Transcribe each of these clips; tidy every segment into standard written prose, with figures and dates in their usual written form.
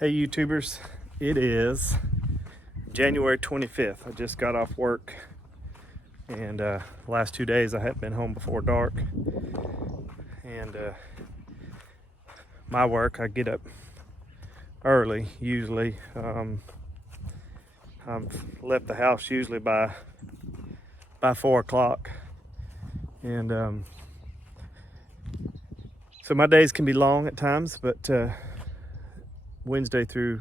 Hey YouTubers, it is January 25th. I just got off work and last 2 days I hadn't been home before dark. And my work, I get up early usually. I've left the house usually by 4 o'clock. And so my days can be long at times, but Wednesday through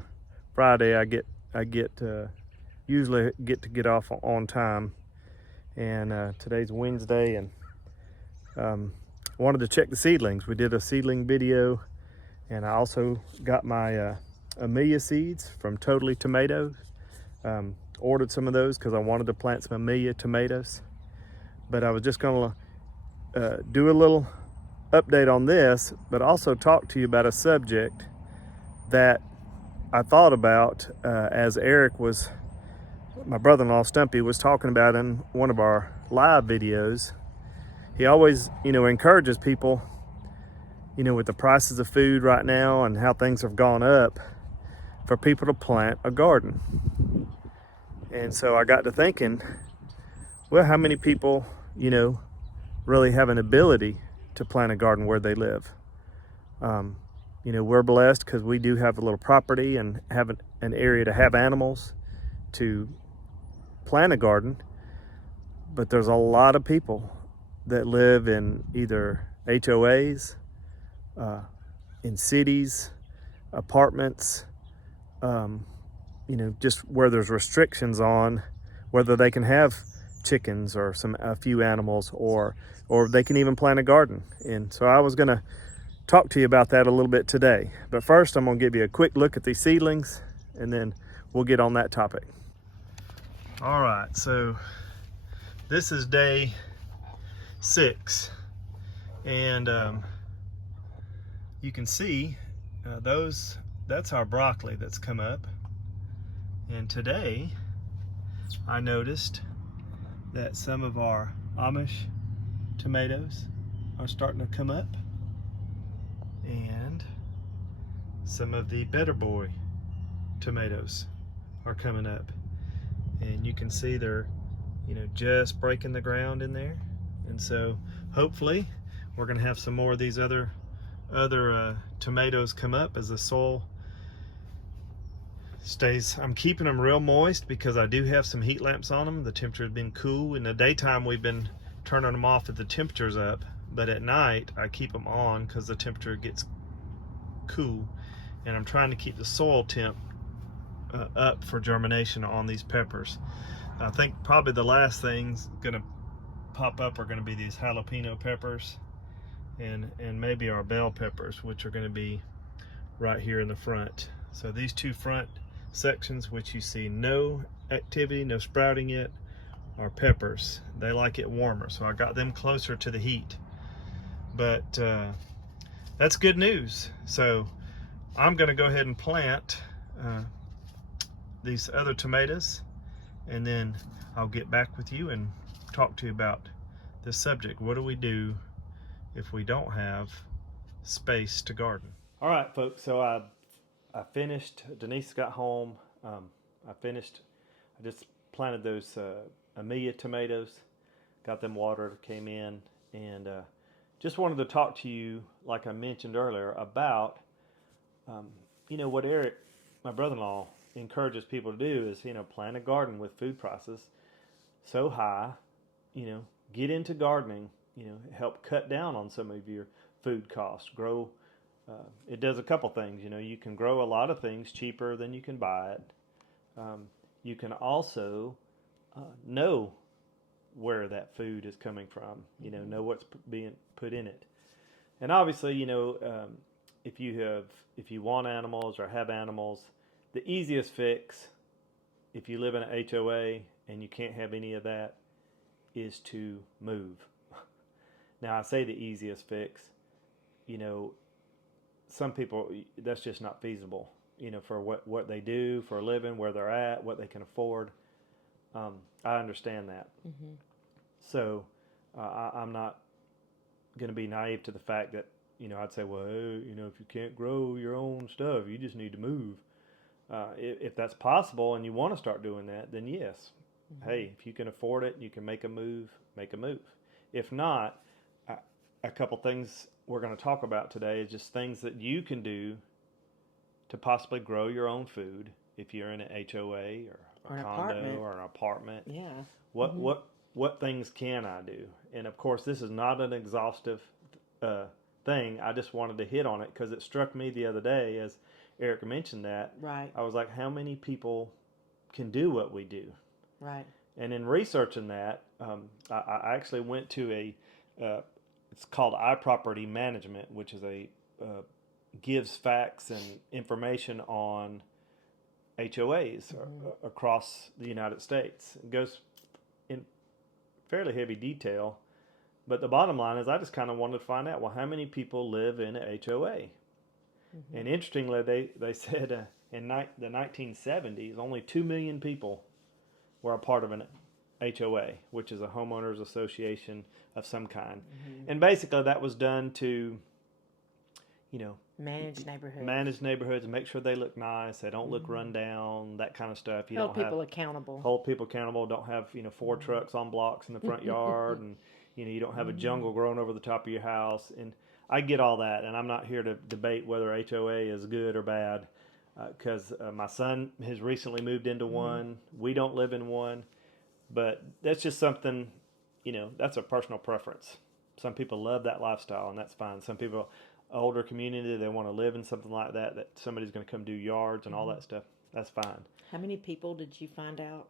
Friday usually get off on time. And today's Wednesday, and wanted to check the seedlings. We did a seedling video, and I also got my Amelia seeds from Totally Tomatoes. Ordered some of those because I wanted to plant some Amelia tomatoes. But I was just gonna do a little update on this, but also talk to you about a subject that I thought about as my brother-in-law Stumpy was talking about in one of our live videos. He always, encourages people, with the prices of food right now and how things have gone up, for people to plant a garden. And so I got to thinking, well, how many people, really have an ability to plant a garden where they live? We're blessed because we do have a little property and have an area to have animals to plant a garden. But there's a lot of people that live in either HOAs, in cities, apartments, just where there's restrictions on whether they can have chickens or a few animals, or they can even plant a garden. And so I was going to talk to you about that a little bit today. But first, I'm going to give you a quick look at these seedlings, and then we'll get on that topic. All right, so this is day 6, and you can see that's our broccoli that's come up. And today I noticed that some of our Amish tomatoes are starting to come up, and some of the Better Boy tomatoes are coming up, and you can see they're just breaking the ground in there. And so hopefully we're going to have some more of these other tomatoes come up as the soil stays. I'm keeping them real moist because I do have some heat lamps on them. The temperature has been cool. In the daytime we've been turning them off if the temperature's up, but at night I keep them on because the temperature gets cool, and I'm trying to keep the soil temp up for germination on these peppers. I think probably the last things gonna pop up are going to be these jalapeno peppers and maybe our bell peppers, which are going to be right here in the front. So these two front sections, which you see no activity, no sprouting yet, are peppers. They like it warmer, so I got them closer to the heat. But that's good news. So I'm going to go ahead and plant these other tomatoes, and then I'll get back with you and talk to you about this subject. What do we do if we don't have space to garden? All right, folks, so I finished. Denise got home. I just planted those Amelia tomatoes, got them watered, came in, and just wanted to talk to you, like I mentioned earlier, about what Eric, my brother-in-law, encourages people to do is, plant a garden with food prices so high. Get into gardening, help cut down on some of your food costs. Grow, it does a couple things. You can grow a lot of things cheaper than you can buy it. You can also know where that food is coming from, know what's being put in it. And obviously, if you want animals or have animals, the easiest fix, if you live in an HOA and you can't have any of that, is to move. Now, I say the easiest fix, some people, that's just not feasible, for what they do for a living, where they're at, what they can afford. I understand that. Mm-hmm. So I'm not going to be naive to the fact that I'd say, well, if you can't grow your own stuff, you just need to move. If that's possible and you want to start doing that, then yes. Hey, if you can afford it, you can make a move, make a move. If not, a couple things we're going to talk about today is just things that you can do to possibly grow your own food if you're in an HOA or a condo apartment. or an apartment. Yeah. What things can I do? And of course, this is not an exhaustive thing. I just wanted to hit on it because it struck me the other day as Eric mentioned that. Right. I was like, how many people can do what we do? Right. And in researching that, I actually went to it's called iProperty Management, which is gives facts and information on HOAs across the United States. It goes in fairly heavy detail, but the bottom line is I just kind of wanted to find out, well, how many people live in a HOA? And interestingly, they said in the 1970s, only 2 million people were a part of an HOA, which is a homeowners association of some kind. And basically that was done to, manage neighborhoods. Manage neighborhoods and make sure they look nice, they don't look run down, that kind of stuff. Hold people accountable. Hold people accountable. Don't have 4 trucks on blocks in the front yard, and you don't have a jungle growing over the top of your house. And I get all that, and I'm not here to debate whether HOA is good or bad, because my son has recently moved into one. We don't live in one, but that's just something, that's a personal preference. Some people love that lifestyle, and that's fine. Some people, older community, they want to live in something like that somebody's going to come do yards and all that stuff. That's fine. How many people did you find out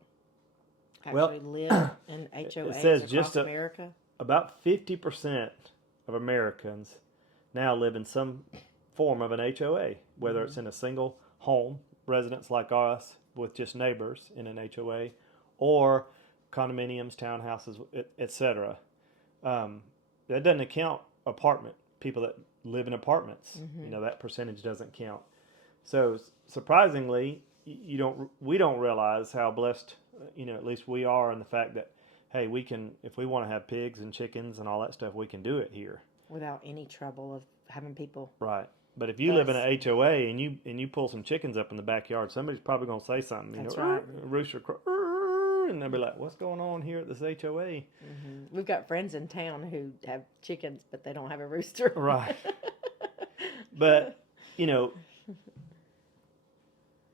actually live in HOAs it says across America? About 50% of Americans now live in some form of an HOA, whether it's in a single home residence like us with just neighbors in an HOA, or condominiums, townhouses, etc. That doesn't account people that live in apartments. That percentage doesn't count. So surprisingly, we don't realize how blessed, at least we are in the fact that, hey, we can, if we want to have pigs and chickens and all that stuff, we can do it here without any trouble of having people. Right. But if you live in an HOA and you pull some chickens up in the backyard, somebody's probably going to say something. That's right. Rooster crow, and they'll be like, "What's going on here at this HOA?" We've got friends in town who have chickens, but they don't have a rooster. Right. But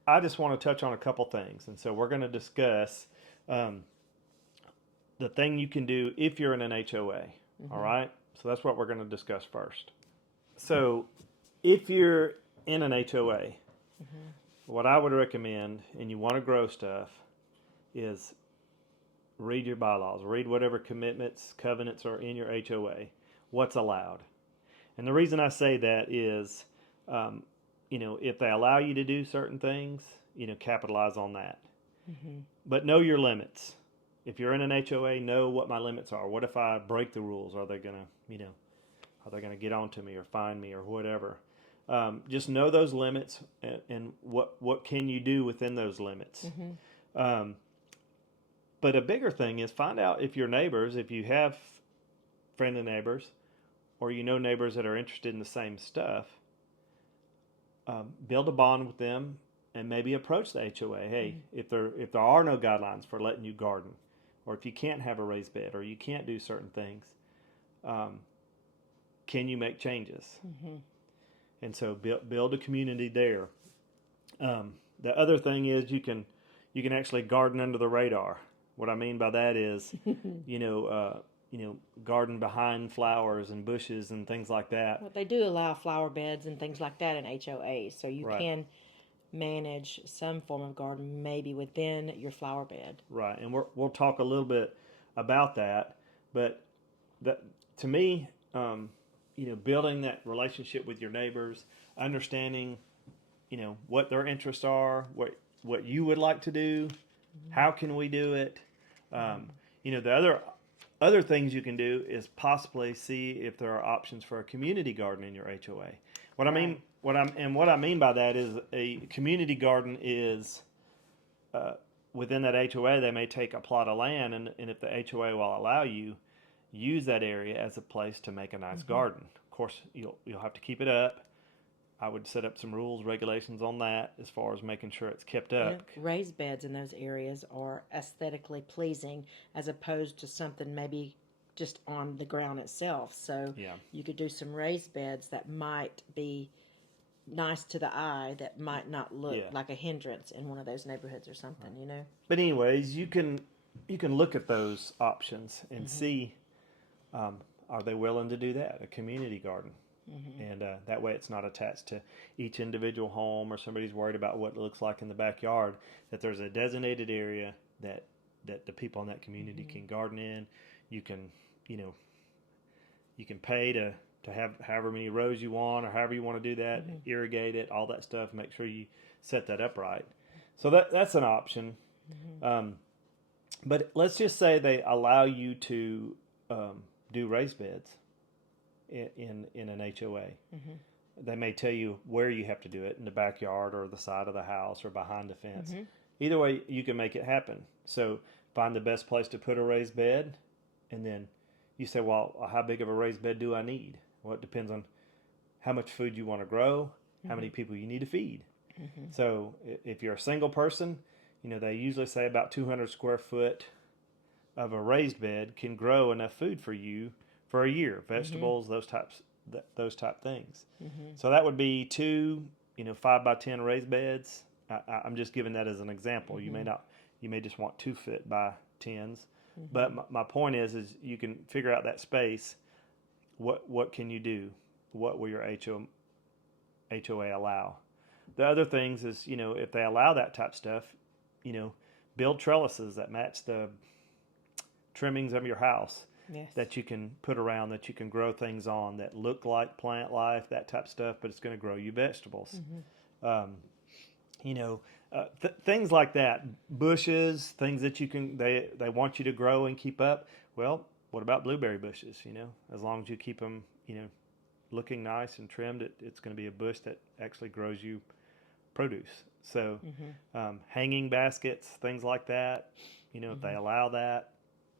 I just want to touch on a couple things, and so we're going to discuss the thing you can do if you're in an HOA. All right. So that's what we're going to discuss first. So if you're in an HOA, what I would recommend, and you want to grow stuff, is read your bylaws. Read whatever commitments, covenants are in your HOA. What's allowed. And the reason I say that is, if they allow you to do certain things, capitalize on that. But know your limits. If you're in an HOA, know what my limits are. What if I break the rules? Are they going to get on to me or fine me or whatever? Just know those limits and what can you do within those limits. But a bigger thing is find out if your neighbors, if you have friendly neighbors, or neighbors that are interested in the same stuff, build a bond with them and maybe approach the HOA. Hey, if there are no guidelines for letting you garden, or if you can't have a raised bed, or you can't do certain things, can you make changes? And so build a community there. The other thing is you can actually garden under the radar. What I mean by that is, garden behind flowers and bushes and things like that. Well, they do allow flower beds and things like that in HOAs, so you can manage some form of garden maybe within your flower bed. Right, and we'll talk a little bit about that. But that, to me, building that relationship with your neighbors, understanding, what their interests are, what you would like to do, how can we do it. The other things you can do is possibly see if there are options for a community garden in your HOA. What I mean by that is a community garden is within that HOA, they may take a plot of land, and if the HOA will allow you, use that area as a place to make a nice garden. course, you'll have to keep it up. I would set up some rules, regulations on that as far as making sure it's kept up. Raised beds in those areas are aesthetically pleasing as opposed to something maybe just on the ground itself. So you could do some raised beds that might be nice to the eye, that might not look like a hindrance in one of those neighborhoods or something, But anyways, you can look at those options and see, are they willing to do that, a community garden? And that way it's not attached to each individual home, or somebody's worried about what it looks like in the backyard, that there's a designated area that the people in that community can garden in. You can pay to have however many rows you want, or however you want to do that, irrigate it, all that stuff, make sure you set that up right. So that's an option. But let's just say they allow you to do raised beds in an HOA. They may tell you where you have to do it, in the backyard or the side of the house or behind the fence. Either way, you can make it happen. So find the best place to put a raised bed, and then you say, well, how big of a raised bed do I need? Well, it depends on how much food you want to grow, how many people you need to feed. So if you're a single person, they usually say about 200 square foot of a raised bed can grow enough food for you for a year, vegetables, those type things. So that would be 2 5 by 10 raised beds. I'm just giving that as an example. You may just want 2 foot by 10s. But my point is you can figure out that space. What can you do? What will your HOA allow? The other things is, if they allow that type stuff, build trellises that match the trimmings of your house. That you can put around, that you can grow things on, that look like plant life, that type of stuff, but it's going to grow you vegetables. Things like that, bushes, things that they want you to grow and keep up. Well, what about blueberry bushes? As long as you keep them, looking nice and trimmed, it's going to be a bush that actually grows you produce. So hanging baskets, things like that, if they allow that,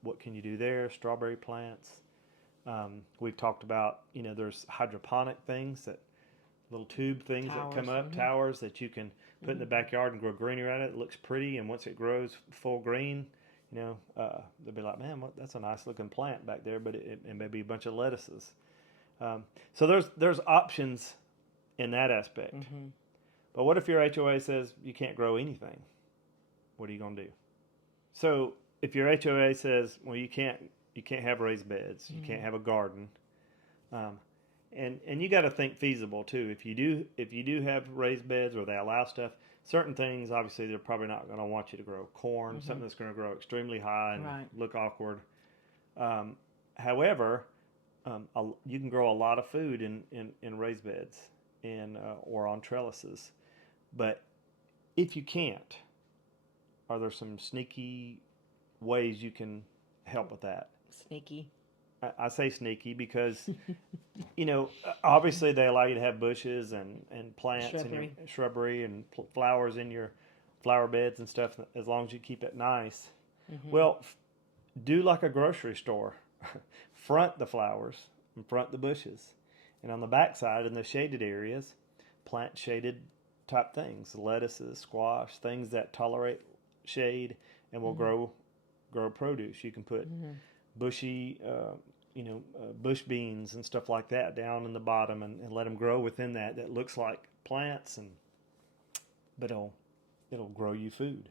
what can you do there? Strawberry plants. We've talked about, there's hydroponic things, that little tube things that come up, towers that you can put in the backyard and grow greenery at it. It looks pretty, and once it grows full green, they'll be like, man, that's a nice looking plant back there, but it may be a bunch of lettuces. So there's options in that aspect. But what if your HOA says you can't grow anything? What are you going to do? So if your HOA says, well, you can't have raised beds, you can't have a garden, and you got to think feasible too. If you do have raised beds, or they allow stuff, certain things obviously they're probably not going to want you to grow corn, something that's going to grow extremely high and look awkward. However, you can grow a lot of food in raised beds or on trellises. But if you can't, are there some sneaky ways you can help with that? Sneaky. I say sneaky because, obviously they allow you to have bushes and plants and shrubbery and flowers in your flower beds and stuff, as long as you keep it nice. Well, do like a grocery store. Front the flowers and front the bushes. And on the back side, in the shaded areas, plant shaded type things, lettuces, squash, things that tolerate shade and will grow produce. You can put bushy, bush beans and stuff like that down in the bottom and let them grow within that. That looks like plants, but it'll grow you food.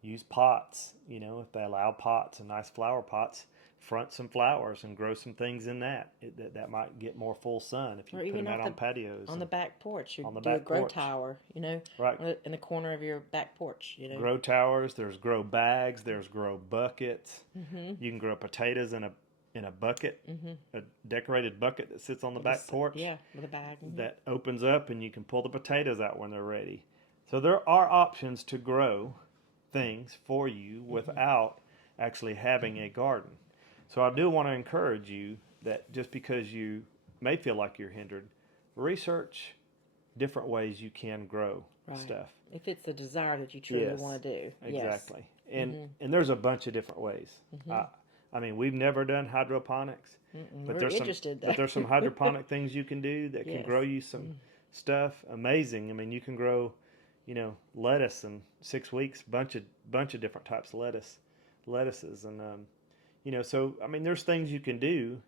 Use pots, if they allow pots and nice flower pots, front some flowers and grow some things in that might get more full sun if you put them out on patios. On the back porch. You do a grow tower, right in the corner of your back porch. Grow towers, there's grow bags, there's grow buckets. You can grow potatoes in a bucket, a decorated bucket that sits on the back porch. Yeah, with a bag. That opens up and you can pull the potatoes out when they're ready. So there are options to grow things for you without actually having a garden. So I do want to encourage you that just because you may feel like you're hindered, research different ways you can grow stuff. If it's a desire that you truly want to do. Exactly. And there's a bunch of different ways. I mean, we've never done hydroponics, but We're interested, though. but there's some hydroponic things you can do that can Yes. grow you some stuff. Amazing. I mean, you can grow, lettuce in 6 weeks, bunch of different types of lettuces, and so I mean, there's things you can do,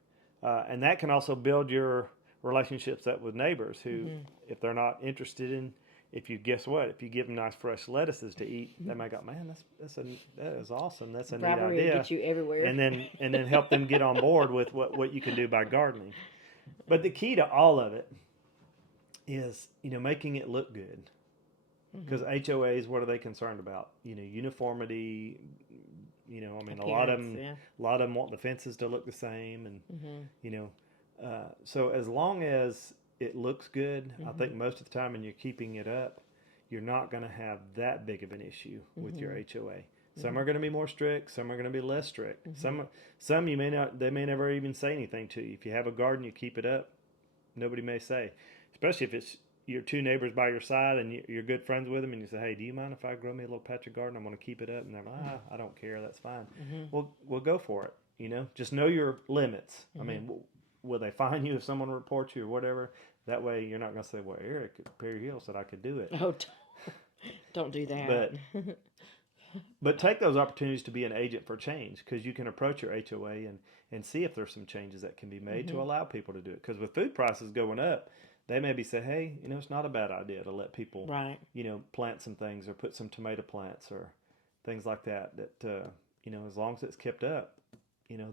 and that can also build your relationships up with neighbors who, if they're not interested in, if you give them nice fresh lettuces to eat, they might go, man, that is awesome. That's a neat Bribery will idea. get you everywhere. And then help them get on board with what you can do by gardening. But the key to all of it is making it look good. Because HOAs, what are they concerned about? Uniformity. I mean, a lot of them want the fences to look the same, and so as long as it looks good, I think most of the time when you're keeping it up, you're not going to have that big of an issue with your HOA. Some are going to be more strict, some are going to be less strict. Some they may never even say anything to you. If you have a garden, you keep it up, nobody may say, especially if it's your two neighbors by your side and you're good friends with them, and you say, hey, do you mind if I grow me a little patch of garden? I'm going to keep it up. And they're like, I don't care, that's fine. We'll go for it. Just know your limits. I mean, will they fine you if someone reports you or whatever? That way you're not going to say, well, Eric at Perry Hill said I could do it. Oh, don't do that. But take those opportunities to be an agent for change, because you can approach your HOA and see if there's some changes that can be made to allow people to do it. Because with food prices going up, they maybe say, hey, it's not a bad idea to let people, plant some things or put some tomato plants or things like that, as long as it's kept up,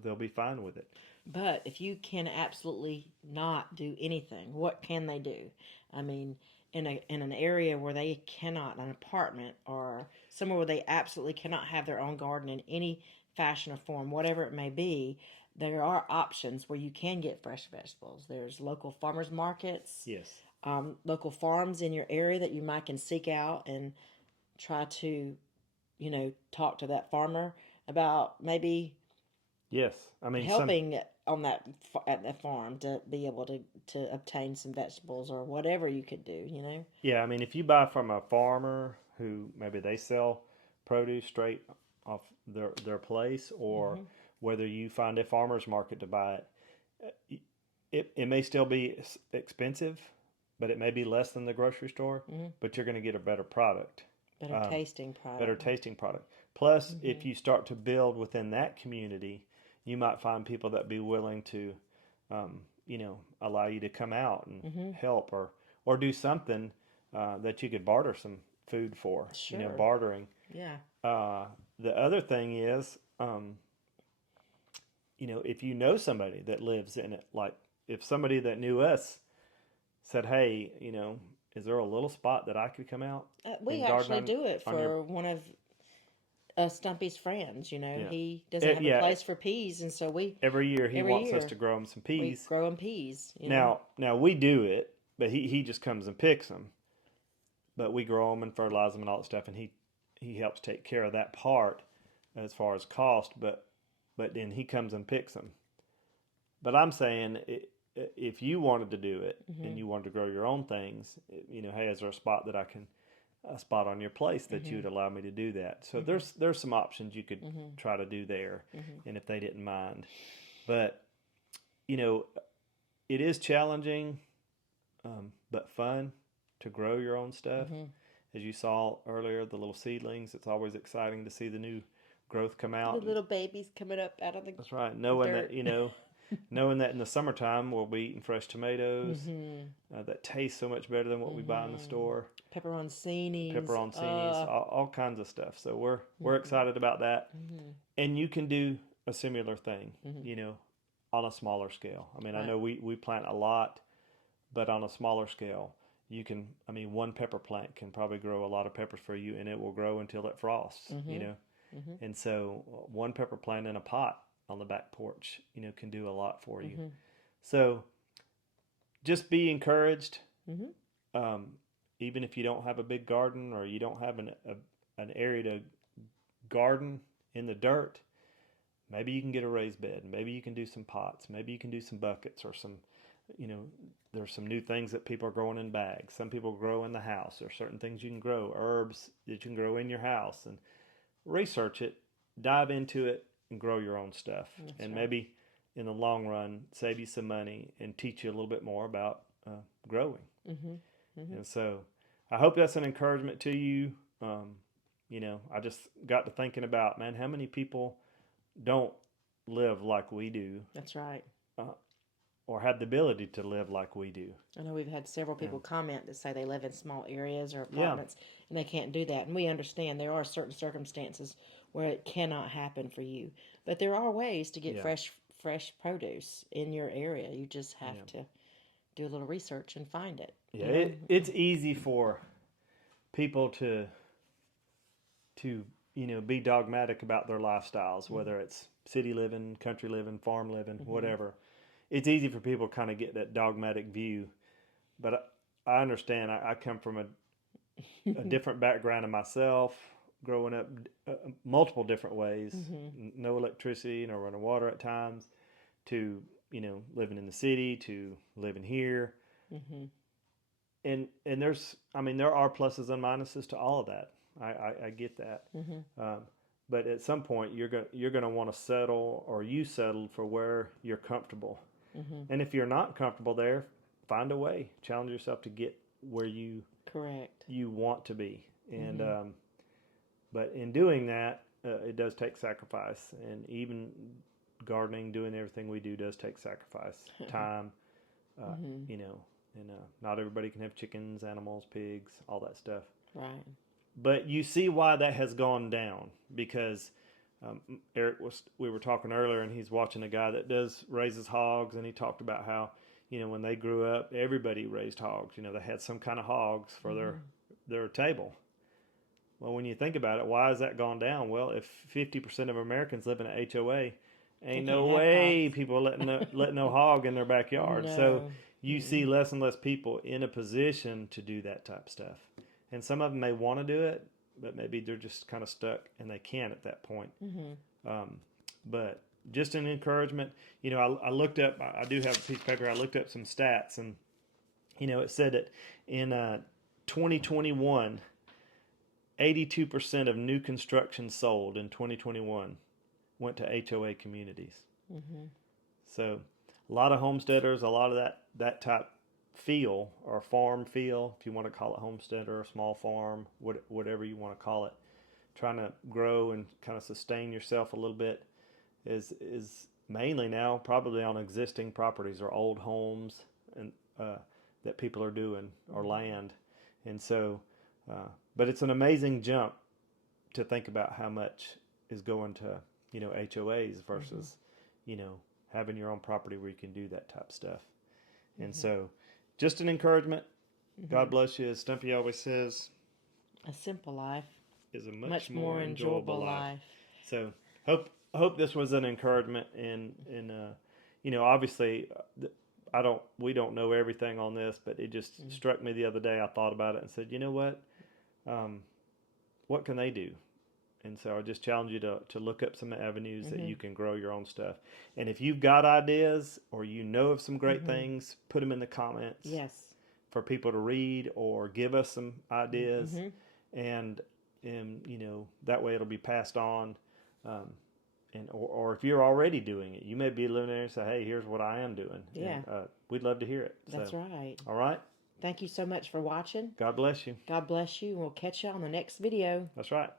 they'll be fine with it. But if you can absolutely not do anything, what can they do? I mean, in an area where they cannot, an apartment or somewhere where they absolutely cannot have their own garden in any fashion or form, whatever it may be, there are options where you can get fresh vegetables. There's local farmers markets. Yes. Local farms in your area that you might can seek out and try to, talk to that farmer about maybe Yes, I mean helping at the farm to be able to obtain some vegetables or whatever you could do. Yeah, I mean, if you buy from a farmer who maybe they sell produce straight off their place, or whether you find a farmer's market to buy it may still be expensive, but it may be less than the grocery store, but you're going to get a better product. Better tasting product. Plus, if you start to build within that community, you might find people that be willing to, allow you to come out and help or do something that you could barter some food for. Sure. Bartering. Yeah. The other thing is, if you know somebody that lives in it, like if somebody that knew us said, hey, is there a little spot that I could come out? We actually do it for one of Stumpy's friends. He doesn't have a place for peas, and so every year he wants us to grow him some peas. We grow him peas. Now we do it, but he just comes and picks them. But we grow them and fertilize them and all that stuff, and he helps take care of that part as far as cost. But then he comes and picks them. But I'm saying, if you wanted to do it and you wanted to grow your own things, hey, is there a spot on your place that you would allow me to do that? So there's some options you could try to do there, and if they didn't mind. But it is challenging, but fun to grow your own stuff. As you saw earlier, the little seedlings, it's always exciting to see the new growth come out. The little babies coming up out of the That's right. Knowing dirt. that, knowing that in the summertime we'll be eating fresh tomatoes that taste so much better than what we buy in the store. Pepperoncinis, all kinds of stuff. So we're excited about that. And you can do a similar thing, on a smaller scale. I mean, right. I know we plant a lot, but on a smaller scale, you can. I mean, one pepper plant can probably grow a lot of peppers for you, and it will grow until it frosts. And so one pepper plant in a pot on the back porch, can do a lot for you. So just be encouraged. Even if you don't have a big garden or you don't have an area to garden in the dirt, maybe you can get a raised bed. Maybe you can do some pots. Maybe you can do some buckets or some, there's some new things that people are growing in bags. Some people grow in the house. There are certain things you can grow, herbs that you can grow in your house, and research it, dive into it, and grow your own stuff. That's and right. maybe in the long run, save you some money and teach you a little bit more about growing. And so I hope that's an encouragement to you. I just got to thinking about, man, how many people don't live like we do. That's right. Or have the ability to live like we do. I know we've had several people comment that say they live in small areas or Yeah. apartments and they can't do that. And we understand there are certain circumstances where it cannot happen for you. But there are ways to get Yeah. fresh produce in your area. You just have to do a little research and find it. Yeah, it's easy for people to be dogmatic about their lifestyles, whether it's city living, country living, farm living, whatever. It's easy for people to kind of get that dogmatic view, but I understand. I come from a different background in myself, growing up multiple different ways. No electricity, no running water at times, to living in the city, to living here. And there are pluses and minuses to all of that. I get that. But at some point, you're going to want to settle, or you settled for where you're comfortable. And if you're not comfortable there, find a way. Challenge yourself to get where you want to be. And but in doing that, it does take sacrifice. And even gardening, doing everything we do, does take sacrifice, time. And not everybody can have chickens, animals, pigs, all that stuff. Right. But you see why that has gone down, because Eric we were talking earlier, and he's watching a guy that raises hogs, and he talked about how when they grew up, everybody raised hogs. They had some kind of hogs for their table. Well, when you think about it, why has that gone down? Well, if 50% of Americans live in an HOA, ain't no way people are letting no hog in their backyard. No. So you see less and less people in a position to do that type of stuff. And some of them may want to do it, but maybe they're just kind of stuck and they can't at that point. But just an encouragement. I looked up, I do have a piece of paper, I looked up some stats, and it said that in 2021, 82% of new construction sold in 2021 went to HOA communities. So a lot of homesteaders, a lot of that type feel, or farm feel, if you want to call it homesteader or small farm, whatever you want to call it, trying to grow and kind of sustain yourself a little bit, is mainly now probably on existing properties or old homes and that people are doing, or land. And so but it's an amazing jump to think about how much is going to HOAs versus having your own property where you can do that type of stuff. And so just an encouragement. God bless you. As Stumpy always says, a simple life is a much more enjoyable life. So I hope this was an encouragement. And obviously we don't know everything on this, but it just struck me the other day. I thought about it and said, you know what can they do? And so I just challenge you to look up some avenues that you can grow your own stuff. And if you've got ideas, or of some great things, put them in the comments. Yes. For people to read, or give us some ideas. And that way it'll be passed on. Or if you're already doing it, you may be living there and say, hey, here's what I am doing. Yeah. And, we'd love to hear it. That's right. All right. Thank you so much for watching. God bless you. God bless you. We'll catch you on the next video. That's right.